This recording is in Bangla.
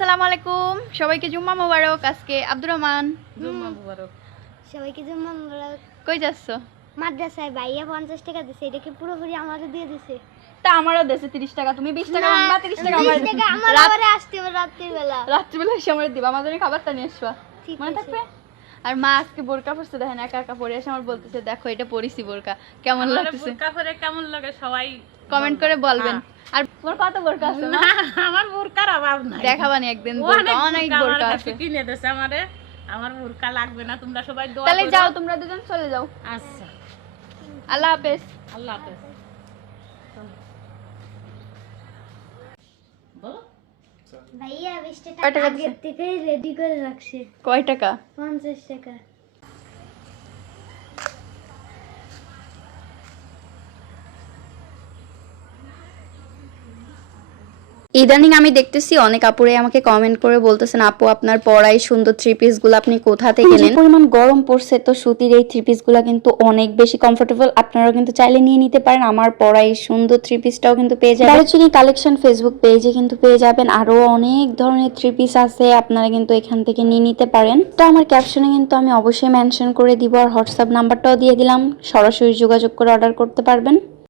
আসসালামু আলাইকুম, সবাইকে জুম্মা মোবারক। আজকে আব্দুর রহমান, জুম্মা মুবারক। সবাইকে জুম্মা মুবারক। কই যাচ্ছ? মাদ্রাসায় ভাইয়া 50 টাকা দিছে, এটা কি পুরোপুরি আমারে দিয়ে দিছে? তা আমারও দেশে 30 টাকা, তুমি 20 টাকা বা 30 টাকা 20 টাকা আমার আবার আসতে হবে রাত্রিবেলা। রাত্রিবেলা এসে আমার দিবা, আমাদের খাবারটা নিয়ে আসবা, ঠিক মনে আছে। থাকবে। আর মা আজকে বোরকা পরছে, দেখেন একা একা পরে এসে আমার বলতেছে দেখো এটা পরিছি বোরকা, কেমন আমারে লাগতেছে বোরকা পরে কেমন লাগে সবাই কমেন্ট করে বলবেন। আর তোমার কত বোরকা আছে মা? না, আমার বোরকার অভাব নাই। দেখাবানি একদিন বোরকা, অনেক বোরকা আমার আছে। কাছে কিনে দেছে আমারে। আমার বোরকা লাগবে না, তোমরা সবাই দোয়া তাহলে করো। যাও, তোমরা দুজন চলে যাও। আচ্ছা, আল্লাহ হাফেজ। আল্লাহ হাফেজ। বলো। ভাইয়া 20 কয় টাকা টাকা আগে থেকে রেডি করে রাখছে। কয় টাকা? 50 টাকা। ইদানিং আমি দেখতেছি অনেক আপুরে আমাকে কমেন্ট করে বলতেছেন আপু আপনার পরাই সুন্দর থ্রি পিস গুলো আপনি কোথা থেকে নেন। পরিমাণ গরম পড়ছে তো সুতির এই থ্রি পিস গুলা কিন্তু অনেক বেশি কমফোর্টেবল, আপনারাও কিন্তু চাইলে নিয়ে নিতে পারেন। আমার পরাই সুন্দর থ্রি পিসটাও কিন্তু পেয়ে যাবেন দারুচিনি কালেকশন ফেসবুক পেজে, কিন্তু পেয়ে যাবেন আরো অনেক ধরনের থ্রি পিস আছে, আপনারা কিন্তু এখান থেকে নিয়ে নিতে পারেন। তো আমার ক্যাপশনে কিন্তু আমি অবশ্যই মেনশন করে দিব, আর হোয়াটসঅ্যাপ নাম্বারটাও দিয়ে দিলাম, সরাসরি যোগাযোগ করে অর্ডার করতে পারবেন।